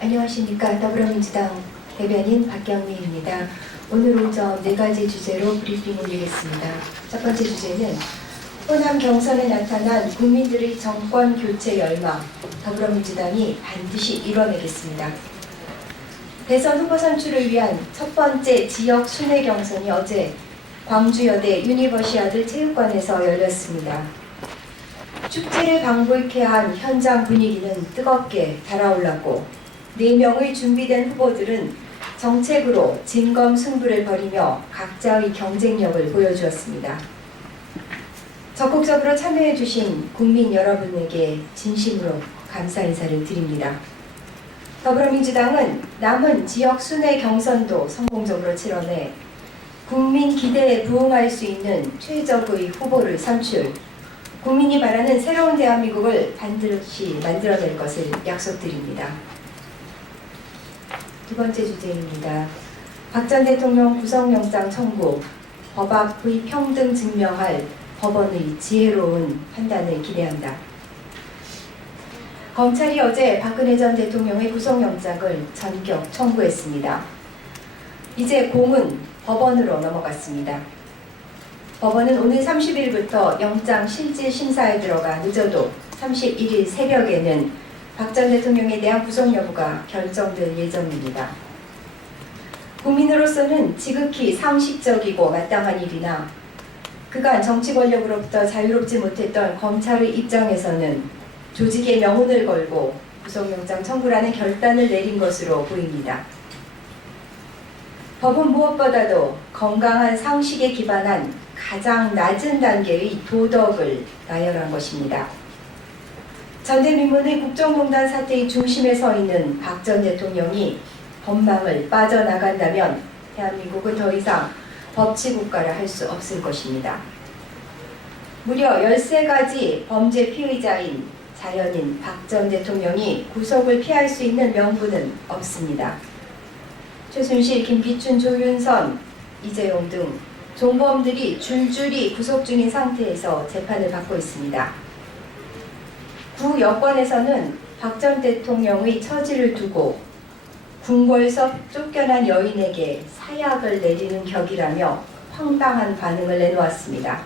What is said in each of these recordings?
안녕하십니까. 더불어민주당 대변인 박경미입니다. 오늘 오전 4가지 주제로 브리핑 올리겠습니다. 첫 번째 주제는 호남 경선에 나타난 국민들의 정권 교체 열망, 더불어민주당이 반드시 이뤄내겠습니다. 대선 후보 선출을 위한 첫 번째 지역 순회 경선이 어제 광주여대 유니버시아드 체육관에서 열렸습니다. 축제를 방불케 한 현장 분위기는 뜨겁게 달아올랐고 4명의 준비된 후보들은 정책으로 진검승부를 벌이며 각자의 경쟁력을 보여주었습니다. 적극적으로 참여해주신 국민 여러분에게 진심으로 감사 인사를 드립니다. 더불어민주당은 남은 지역 순회 경선도 성공적으로 치러내 국민 기대에 부응할 수 있는 최적의 후보를 선출, 국민이 바라는 새로운 대한민국을 반드시 만들어낼 것을 약속드립니다. 두 번째 주제입니다. 박 전 대통령 구속영장 청구, 법 앞의 평등 증명할 법원의 지혜로운 판단을 기대한다. 검찰이 어제 박근혜 전 대통령의 구속영장을 전격 청구했습니다. 이제 공은 법원으로 넘어갔습니다. 법원은 오늘 30일부터 영장 실질 심사에 들어가 늦어도 31일 새벽에는 박 전 대통령에 대한 구속 여부가 결정될 예정입니다. 국민으로서는 지극히 상식적이고 마땅한 일이나 그간 정치 권력으로부터 자유롭지 못했던 검찰의 입장에서는 조직의 명운을 걸고 구속영장 청구라는 결단을 내린 것으로 보입니다. 법은 무엇보다도 건강한 상식에 기반한 가장 낮은 단계의 도덕을 나열한 것입니다. 전대미문의 국정농단 사태의 중심에 서 있는 박 전 대통령이 법망을 빠져나간다면 대한민국은 더 이상 법치국가를 할 수 없을 것입니다. 무려 13가지 범죄 피의자인 자연인 박 전 대통령이 구속을 피할 수 있는 명분은 없습니다. 최순실, 김기춘, 조윤선, 이재용 등 종범들이 줄줄이 구속 중인 상태에서 재판을 받고 있습니다. 구 여권에서는 박 전 대통령의 처지를 두고 궁궐에서 쫓겨난 여인에게 사약을 내리는 격이라며 황당한 반응을 내놓았습니다.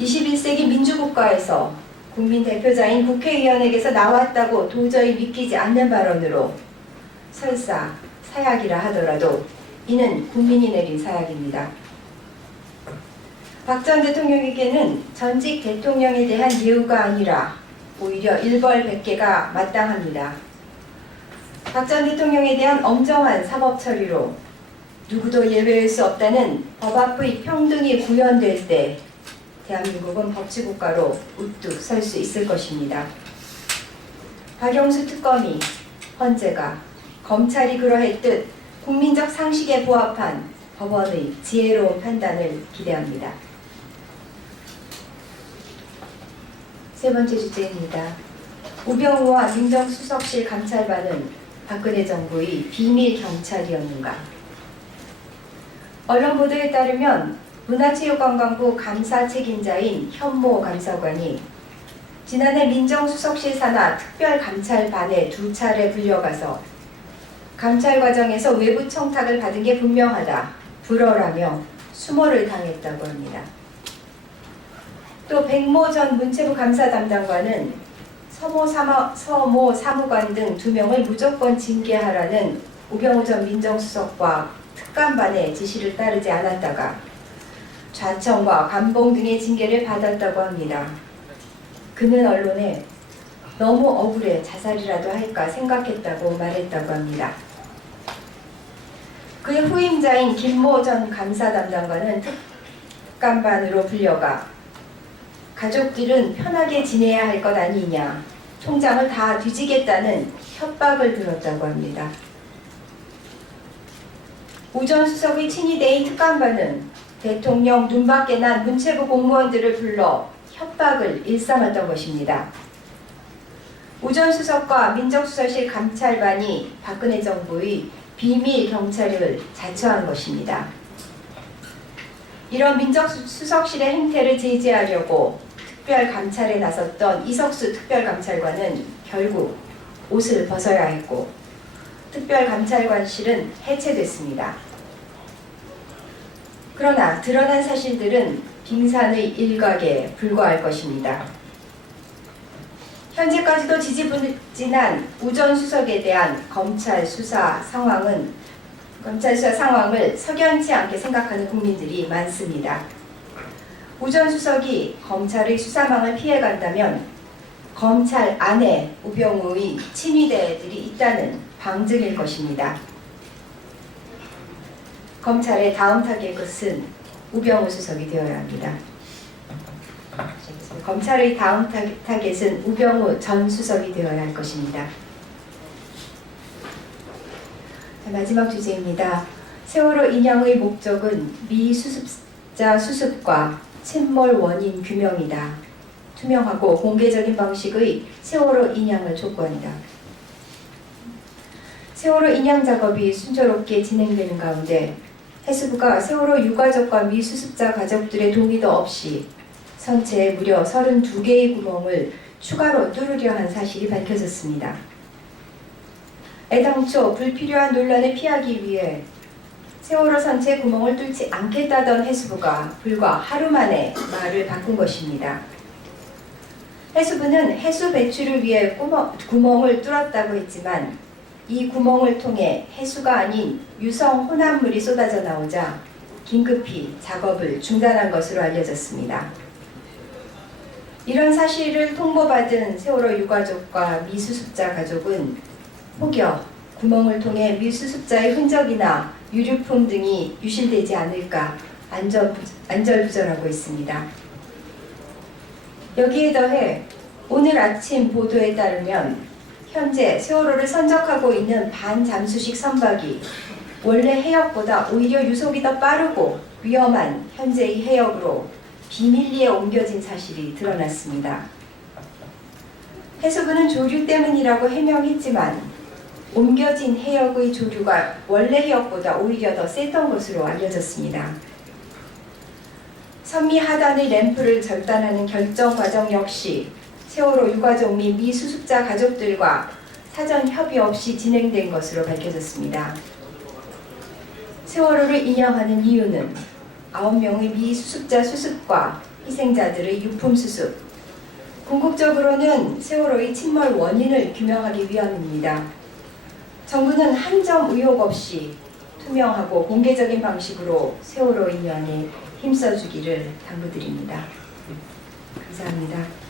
21세기 민주국가에서 국민 대표자인 국회의원에게서 나왔다고 도저히 믿기지 않는 발언으로 설사 사약이라 하더라도 이는 국민이 내린 사약입니다. 박 전 대통령에게는 전직 대통령에 대한 예우가 아니라 오히려 일벌백계가 마땅합니다. 박 전 대통령에 대한 엄정한 사법 처리로 누구도 예외일 수 없다는 법 앞의 평등이 구현될 때 대한민국은 법치국가로 우뚝 설 수 있을 것입니다. 박영수 특검이 헌재가 검찰이 그러했듯 국민적 상식에 부합한 법원의 지혜로운 판단을 기대합니다. 세 번째 주제입니다. 우병우와 민정수석실 감찰반은 박근혜 정부의 비밀 경찰이었는가? 언론 보도에 따르면 문화체육관광부 감사 책임자인 현모 감사관이 지난해 민정수석실 산하 특별감찰반에 2차례 불려가서 감찰 과정에서 외부 청탁을 받은 게 분명하다, 불허라며 수모를 당했다고 합니다. 또 백모 전 문체부 감사 담당관은 서모 사무관 등 2명을 무조건 징계하라는 우병우 전 민정수석과 특감반의 지시를 따르지 않았다가 좌청과 감봉 등의 징계를 받았다고 합니다. 그는 언론에 너무 억울해 자살이라도 할까 생각했다고 말했다고 합니다. 그의 후임자인 김모 전 감사 담당관은 특감반으로 불려가 가족들은 편하게 지내야 할 것 아니냐, 통장을 다 뒤지겠다는 협박을 들었다고 합니다. 우 전 수석의 친위대인 특감반은 대통령 눈밖에 난 문체부 공무원들을 불러 협박을 일삼았던 것입니다. 우 전 수석과 민정수석실 감찰반이 박근혜 정부의 비밀 경찰을 자처한 것입니다. 이런 민정수석실의 행태를 제지하려고 특별감찰에 나섰던 이석수 특별감찰관은 결국 옷을 벗어야 했고 특별감찰관실은 해체됐습니다. 그러나 드러난 사실들은 빙산의 일각에 불과할 것입니다. 현재까지도 지지부진한 우 전 수석에 대한 검찰 수사 상황을 석연치 않게 생각하는 국민들이 많습니다. 우 전 수석이 검찰의 수사망을 피해간다면 검찰 안에 우병우의 친위대들이 있다는 방증일 것입니다. 검찰의 다음 타겟은 우병우 수석이 되어야 합니다. 검찰의 다음 타겟은 우병우 전 수석이 되어야 할 것입니다. 자, 마지막 주제입니다. 세월호 인양의 목적은 미수습자 수습과 침몰 원인 규명이다. 투명하고 공개적인 방식의 세월호 인양을 촉구한다. 세월호 인양 작업이 순조롭게 진행되는 가운데 해수부가 세월호 유가족과 미수습자 가족들의 동의도 없이 선체에 무려 32개의 구멍을 추가로 뚫으려 한 사실이 밝혀졌습니다. 애당초 불필요한 논란을 피하기 위해 세월호 선체 구멍을 뚫지 않겠다던 해수부가 불과 하루 만에 말을 바꾼 것입니다. 해수부는 해수 배출을 위해 구멍을 뚫었다고 했지만 이 구멍을 통해 해수가 아닌 유성 혼합물이 쏟아져 나오자 긴급히 작업을 중단한 것으로 알려졌습니다. 이런 사실을 통보받은 세월호 유가족과 미수습자 가족은 혹여 구멍을 통해 미수습자의 흔적이나 유류품 등이 유실되지 않을까 안절부절하고 있습니다. 여기에 더해 오늘 아침 보도에 따르면 현재 세월호를 선적하고 있는 반잠수식 선박이 원래 해역보다 오히려 유속이 더 빠르고 위험한 현재의 해역으로 비밀리에 옮겨진 사실이 드러났습니다. 해수부는 조류 때문이라고 해명했지만 옮겨진 해역의 조류가 원래 해역보다 오히려 더 셌던 것으로 알려졌습니다. 선미 하단의 램프를 절단하는 결정 과정 역시 세월호 유가족 및 미수습자 가족들과 사전 협의 없이 진행된 것으로 밝혀졌습니다. 세월호를 인양하는 이유는 9명의 미수습자 수습과 희생자들의 유품 수습, 궁극적으로는 세월호의 침몰 원인을 규명하기 위함입니다. 정부는 한 점 의혹 없이 투명하고 공개적인 방식으로 세월호 인양에 힘써주기를 당부드립니다. 감사합니다.